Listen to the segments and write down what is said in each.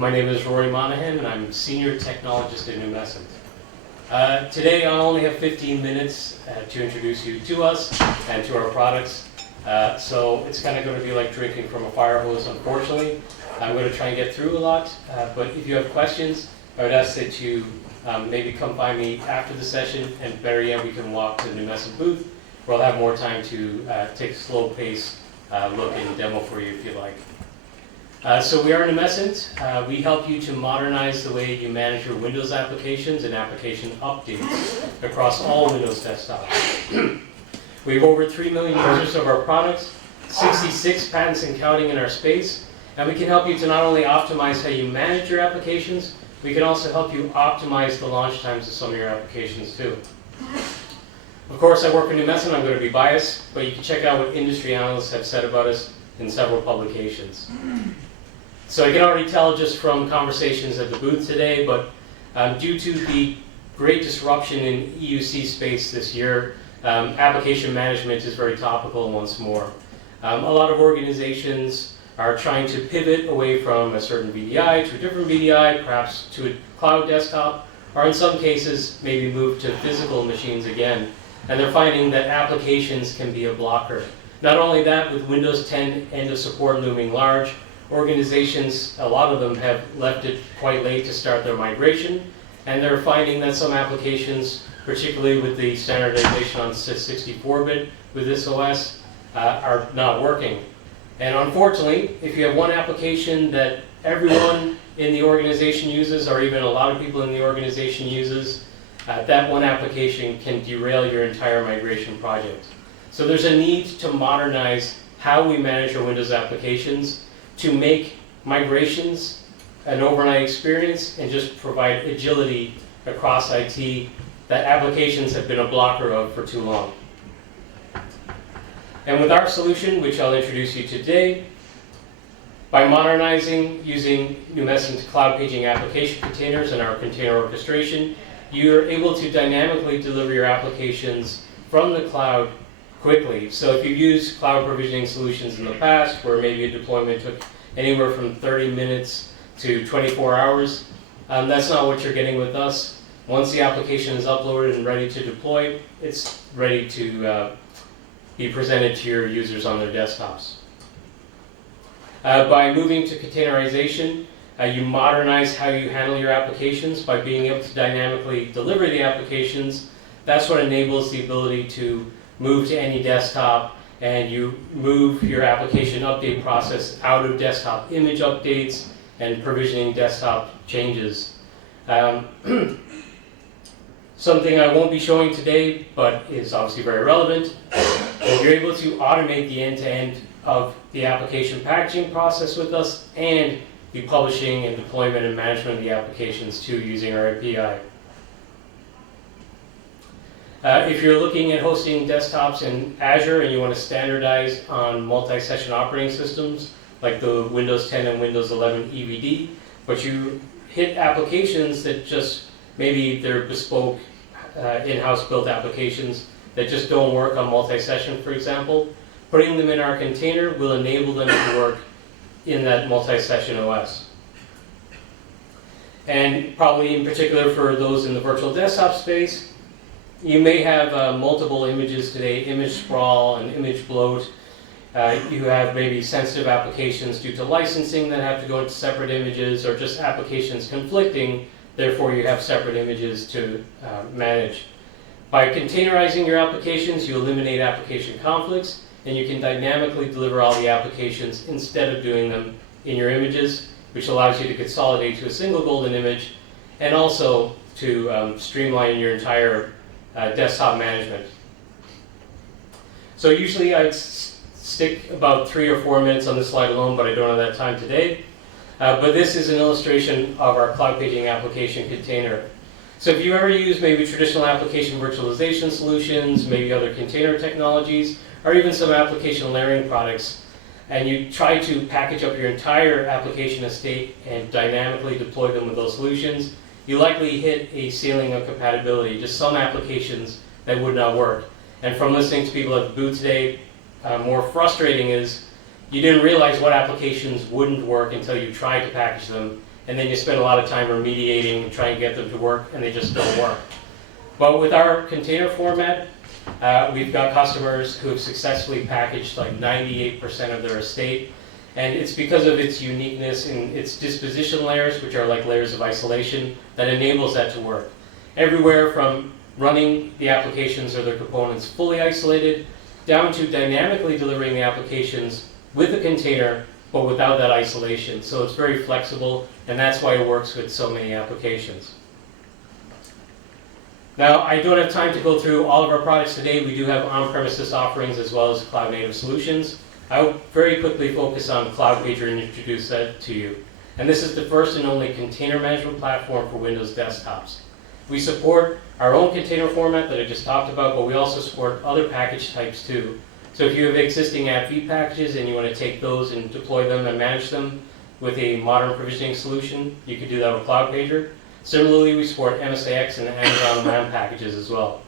My name is Rory Monahan, and I'm Senior Technologist at Numescent. Today, I only have 15 minutes to introduce you to us and to our products. So it's kind of going to be like drinking from a fire hose, unfortunately. I'm going to try and get through a lot, but if you have questions, I would ask that you maybe come find me after the session, and better yet, we can walk to the Numescent booth, where I'll have more time to take a slow pace look and demo for you if you like. So we are Numescent. We help you to modernize the way you manage your Windows applications and application updates across all Windows desktops. We have over 3 million users of our products, 66 patents and counting in our space, and we can help you to not only optimize how you manage your applications, we can also help you optimize the launch times of some of your applications too. Of course, I work for Numescent. I'm going to be biased, but you can check out what industry analysts have said about us in several publications. So I can already tell just from conversations at the booth today, but due to the great disruption in EUC space this year, application management is very topical once more. A lot of organizations are trying to pivot away from a certain VDI to a different VDI, perhaps to a cloud desktop, or in some cases maybe move to physical machines again. And they're finding that applications can be a blocker. Not only that, with Windows 10 end of support looming large, organizations, a lot of them have left it quite late to start their migration, and they're finding that some applications, particularly with the standardization on 64-bit with this OS, are not working. And unfortunately, if you have one application that everyone in the organization uses, or even a lot of people in the organization uses, that one application can derail your entire migration project. So there's a need to modernize how we manage our Windows applications to make migrations an overnight experience and just provide agility across IT that applications have been a blocker of for too long. And with our solution, which I'll introduce you today, by modernizing using Numescent's cloud paging application containers and our container orchestration, you're able to dynamically deliver your applications from the cloud quickly. So if you've used cloud provisioning solutions in the past, where maybe a deployment took anywhere from 30 minutes to 24 hours, that's not what you're getting with us. Once the application is uploaded and ready to deploy, it's ready to be presented to your users on their desktops. By moving to containerization, you modernize how you handle your applications by being able to dynamically deliver the applications. That's what enables the ability to move to any desktop, and you move your application update process out of desktop image updates and provisioning desktop changes. Something I won't be showing today, but is obviously very relevant. You're able to automate the end-to-end of the application packaging process with us, and the publishing and deployment and management of the applications too, using our API. If you're looking at hosting desktops in Azure and you want to standardize on multi-session operating systems like the Windows 10 and Windows 11 EVD, but you hit applications that just, maybe they're bespoke in-house built applications that just don't work on multi-session, for example, putting them in our container will enable them to work in that multi-session OS. And probably in particular for those in the virtual desktop space, you may have multiple images today, image sprawl and image bloat. You have maybe sensitive applications due to licensing that have to go into separate images, or just applications conflicting, therefore you have separate images to manage. By containerizing your applications, you eliminate application conflicts, and you can dynamically deliver all the applications instead of doing them in your images, which allows you to consolidate to a single golden image, and also to streamline your entire desktop management. So usually I'd stick about 3 or 4 minutes on this slide alone, but I don't have that time today. But this is an illustration of our cloud paging application container. So if you ever use maybe traditional application virtualization solutions, maybe other container technologies, or even some application layering products, and you try to package up your entire application estate and dynamically deploy them with those solutions, you likely hit a ceiling of compatibility, just some applications that would not work. And from listening to people at the booth today, more frustrating is you didn't realize what applications wouldn't work until you tried to package them, and then you spend a lot of time remediating, trying to get them to work, and they just don't work. But with our container format, we've got customers who have successfully packaged like 98% of their estate, and it's because of its uniqueness in its disposition layers, which are like layers of isolation, that enables that to work. Everywhere from running the applications or their components fully isolated, down to dynamically delivering the applications with a container, but without that isolation. So it's very flexible, and that's why it works with so many applications. Now, I don't have time to go through all of our products today. We do have on-premises offerings as well as cloud-native solutions. I will very quickly focus on CloudPager and introduce that to you. And this is the first and only container management platform for Windows desktops. We support our own container format that I just talked about, but we also support other package types too. So if you have existing AppV packages and you want to take those and deploy them and manage them with a modern provisioning solution, you can do that with CloudPager. Similarly, we support MSAX and Amazon LAM packages as well.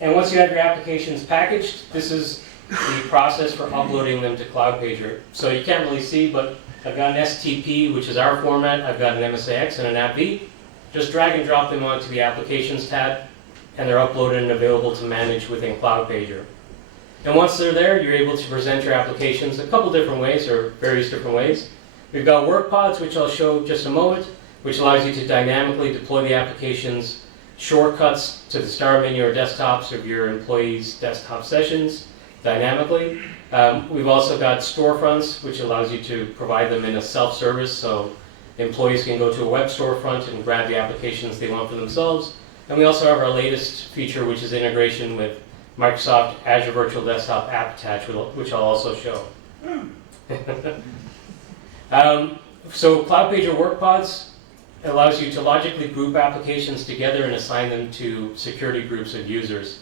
And once you have your applications packaged, this is the process for uploading them to CloudPager. So you can't really see, but I've got an STP, which is our format. I've got an MSAX and an AppV. Just drag and drop them onto the Applications tab, and they're uploaded and available to manage within CloudPager. And once they're there, you're able to present your applications a couple different ways, or various different ways. We've got work pods, which I'll show just a moment, which allows you to dynamically deploy the applications, shortcuts to the start menu or desktops of your employees' desktop sessions dynamically. We've also got storefronts, which allows you to provide them in a self-service, so employees can go to a web storefront and grab the applications they want for themselves. And we also have our latest feature, which is integration with Microsoft Azure Virtual Desktop App Attach, which I'll also show. So CloudPager Work Pods allows you to logically group applications together and assign them to security groups of users.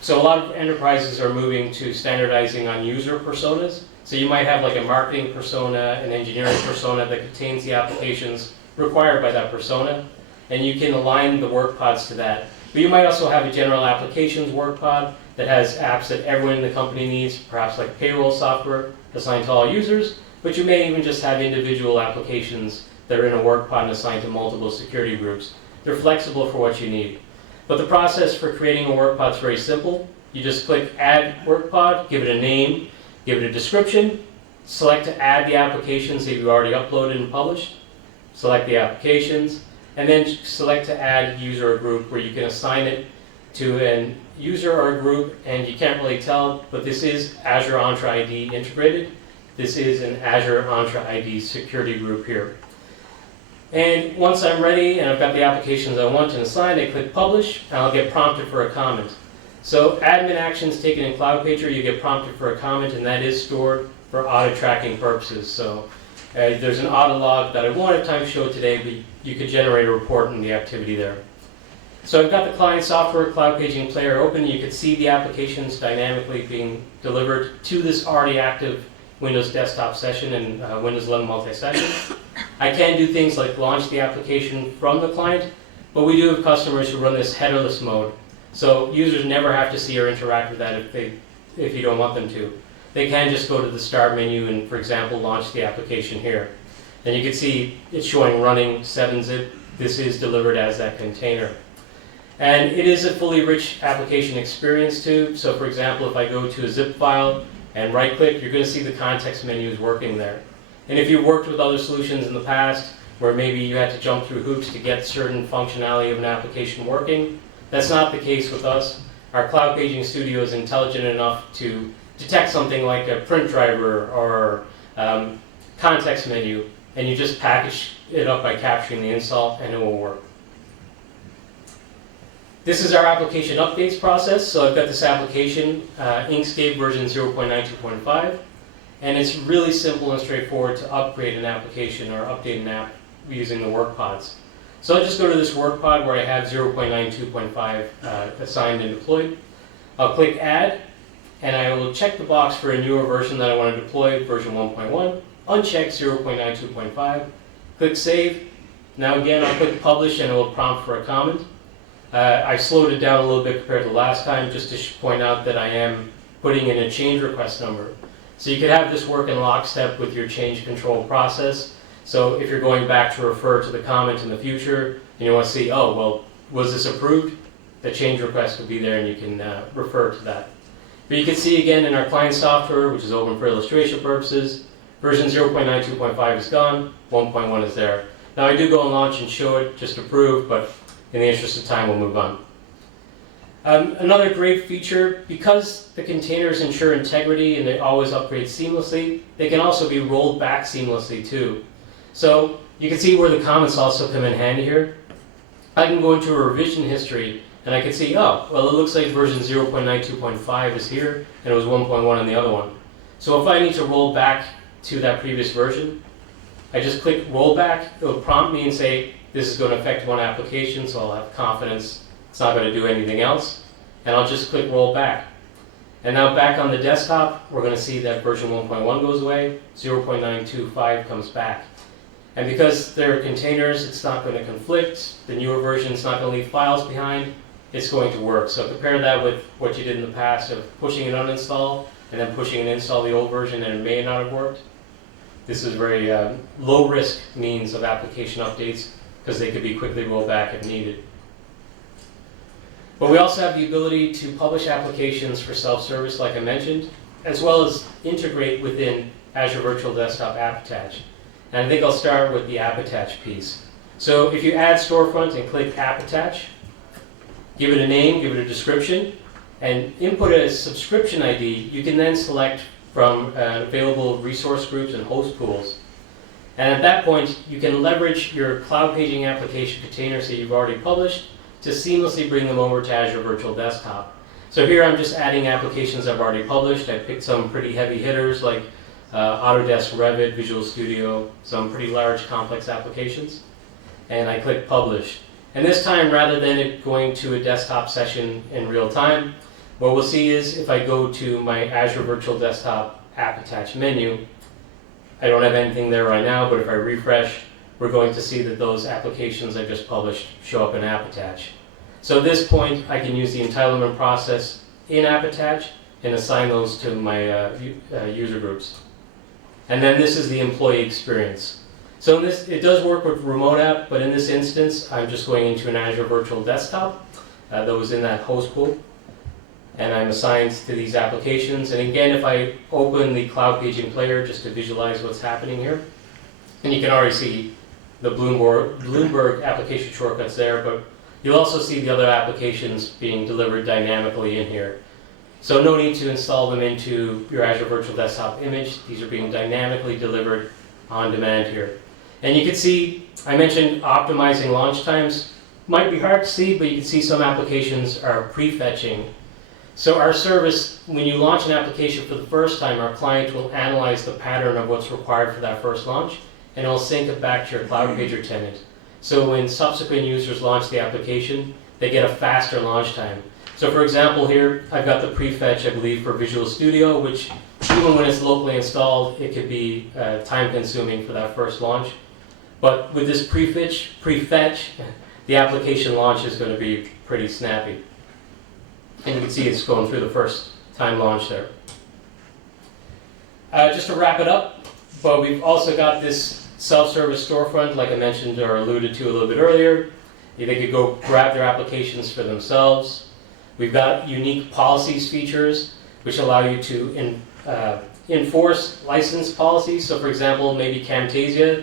So a lot of enterprises are moving to standardizing on user personas. So you might have like a marketing persona, an engineering persona that contains the applications required by that persona, and you can align the work pods to that. But you might also have a general applications work pod that has apps that everyone in the company needs, perhaps like payroll software assigned to all users, but you may even just have individual applications that are in a work pod and assigned to multiple security groups. They're flexible for what you need. But the process for creating a work pod is very simple. You just click Add Work Pod, give it a name, give it a description, select to add the applications that you've already uploaded and published, select the applications, and then select to add user or group, where you can assign it to a user or a group, and you can't really tell, but this is Azure Entra ID integrated. This is an Azure Entra ID security group here. And once I'm ready and I've got the applications I want to assign, I click Publish, and I'll get prompted for a comment. So admin actions taken in CloudPager, you get prompted for a comment, and that is stored for audit tracking purposes. So there's an audit log that I won't have time to show today, but you could generate a report on the activity there. So I've got the client software cloud paging player open. You can see the applications dynamically being delivered to this already active Windows desktop session and Windows 11 multi-session. I can do things like launch the application from the client, but we do have customers who run this headerless mode. So users never have to see or interact with that if you don't want them to. They can just go to the start menu and, for example, launch the application here. And you can see it's showing running 7-zip. This is delivered as that container. And it is a fully rich application experience too. So for example, if I go to a zip file and right click, you're going to see the context menu is working there. And if you've worked with other solutions in the past where maybe you had to jump through hoops to get certain functionality of an application working, that's not the case with us. Our Cloud Paging Studio is intelligent enough to detect something like a print driver or context menu, and you just package it up by capturing the install and it will work. This is our application updates process. So I've got this application, Inkscape version 0.92.5, and it's really simple and straightforward to upgrade an application or update an app using the work pods. So I'll just go to this work pod where I have 0.92.5 assigned and deployed. I'll click Add, and I will check the box for a newer version that I want to deploy, version 1.1, uncheck 0.92.5, click Save. Now again, I'll click Publish and it will prompt for a comment. I slowed it down a little bit compared to last time just to point out that I am putting in a change request number. So you could have this work in lockstep with your change control process. So if you're going back to refer to the comment in the future, and you want to see, oh, well, was this approved? The change request will be there, and you can refer to that. But you can see again in our client software, which is open for illustration purposes, version 0.92.5 is gone, 1.1 is there. Now I do go and launch and show it, just approved, but in the interest of time, we'll move on. Another great feature, because the containers ensure integrity and they always upgrade seamlessly, they can also be rolled back seamlessly too. So you can see where the comments also come in handy here. I can go into a revision history and I can see, oh, well, it looks like version 0.92.5 is here and it was 1.1 on the other one. So if I need to roll back to that previous version, I just click roll back. It'll prompt me and say, this is going to affect one application, so I'll have confidence it's not going to do anything else. And I'll just click roll back. And now back on the desktop, we're going to see that version 1.1 goes away, 0.925 comes back. And because they're containers, it's not going to conflict. The newer version is not going to leave files behind. It's going to work. So compare that with what you did in the past of pushing an uninstall and then pushing and install the old version and it may not have worked. This is a very low risk means of application updates because they could be quickly rolled back if needed. But we also have the ability to publish applications for self-service, like I mentioned, as well as integrate within Azure Virtual Desktop App Attach. And I think I'll start with the App Attach piece. So if you add Storefront and click App Attach, give it a name, give it a description, and input a subscription ID, you can then select from available resource groups and host pools. And at that point, you can leverage your cloud paging application containers that you've already published to seamlessly bring them over to Azure Virtual Desktop. So here I'm just adding applications I've already published. I picked some pretty heavy hitters like Autodesk Revit, Visual Studio, some pretty large complex applications. And I click Publish. And this time, rather than it going to a desktop session in real time, what we'll see is if I go to my Azure Virtual Desktop App Attach menu, I don't have anything there right now, but if I refresh, we're going to see that those applications I just published show up in App Attach. So at this point, I can use the entitlement process in App Attach and assign those to my user groups. And then this is the employee experience. So in this, it does work with remote app, but in this instance, I'm just going into an Azure Virtual Desktop that was in that host pool. And I'm assigned to these applications. And again, if I open the Cloud Paging Player just to visualize what's happening here, and you can already see the Bloomberg application shortcuts there, but you'll also see the other applications being delivered dynamically in here. So no need to install them into your Azure Virtual Desktop image. These are being dynamically delivered on demand here. And you can see, I mentioned optimizing launch times. Might be hard to see, but you can see some applications are prefetching. So our service, when you launch an application for the first time, our client will analyze the pattern of what's required for that first launch, and it'll sync it back to your Cloud Pager tenant. So when subsequent users launch the application, they get a faster launch time. So for example here, I've got the prefetch, I believe, for Visual Studio, which even when it's locally installed, it could be time consuming for that first launch. But with this prefetch, the application launch is going to be pretty snappy. And you can see it's going through the first time launch there. Just to wrap it up, but we've also got this self-service storefront, like I mentioned or alluded to a little bit earlier. They could go grab their applications for themselves. We've got unique policies features, which allow you to enforce license policies. So for example, maybe Camtasia,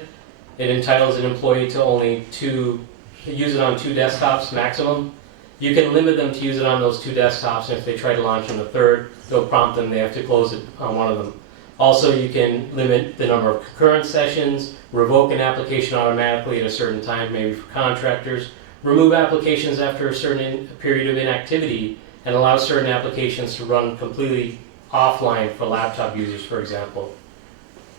it entitles an employee to only use it on 2 desktops maximum. You can limit them to use it on those 2 desktops, and if they try to launch on the 3rd, they'll prompt them they have to close it on one of them. Also, you can limit the number of concurrent sessions, revoke an application automatically at a certain time, maybe for contractors, remove applications after a certain period of inactivity, and allow certain applications to run completely offline for laptop users, for example.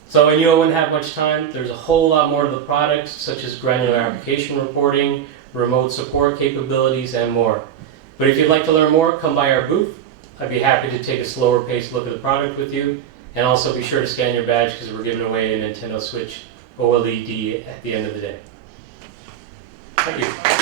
So I knew I wouldn't have much time. There's a whole lot more to the product, such as granular application reporting, remote support capabilities, and more. But if you'd like to learn more, come by our booth. I'd be happy to take a slower paced look at the product with you. And also be sure to scan your badge because we're giving away a Nintendo Switch OLED at the end of the day. Thank you.